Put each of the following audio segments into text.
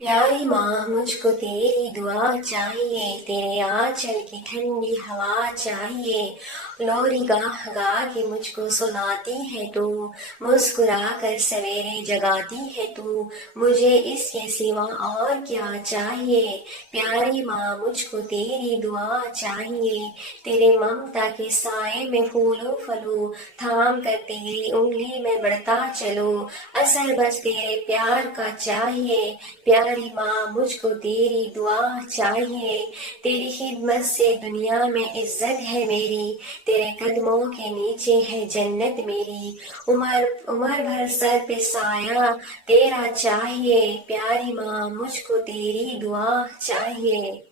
प्यारी माँ, मुझको तेरी दुआ चाहिए, तेरे आंचल की ठंडी हवा चाहिए। लोरी गाह गा के मुझको सुनाती है तू, मुस्कुरा कर सवेरे जगाती है तू, मुझे इसके सिवा और क्या चाहिए। प्यारी माँ, मुझको तेरी दुआ चाहिए, तेरे ममता के साए में फूलो फलूं, थाम कर तेरी उंगली में बढ़ता चलूं, असर बस तेरे प्यार का चाहिए। प्यारी माँ, मुझको तेरी दुआ चाहिए, तेरी खिदमत से दुनिया में इज्जत है मेरी, तेरे कदमों के नीचे है जन्नत मेरी, उम्र उम्र भर सर पे साया तेरा चाहिए। प्यारी माँ, मुझको तेरी दुआ चाहिए।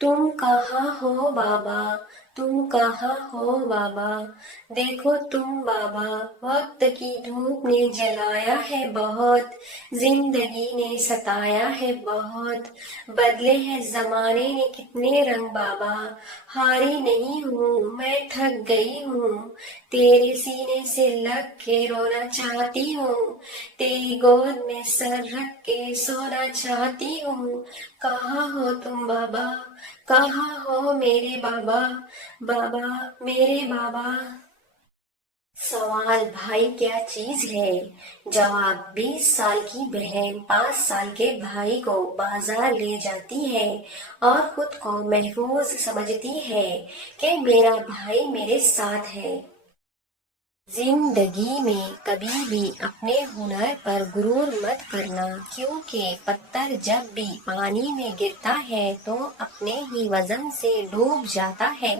तुम कहाँ हो बाबा, तुम कहाँ हो बाबा, देखो तुम बाबा, वक्त की धूप ने जलाया है बहुत, जिंदगी ने सताया है बहुत, बदले हैं जमाने ने कितने रंग बाबा, हारी नहीं हूँ मैं थक गई हूँ, तेरे सीने से लग के रोना चाहती हूँ, तेरी गोद में सर रख के सोना चाहती हूँ। कहाँ हो तुम बाबा, कहाँ हो मेरे बाबा, बाबा मेरे बाबा। सवाल, भाई क्या चीज है? जवाब, 20 साल की बहन 5 साल के भाई को बाजार ले जाती है और खुद को महफूज समझती है कि मेरा भाई मेरे साथ है। जिंदगी में कभी भी अपने हुनर पर गुरूर मत करना, क्योंकि पत्थर जब भी पानी में गिरता है तो अपने ही वजन से डूब जाता है।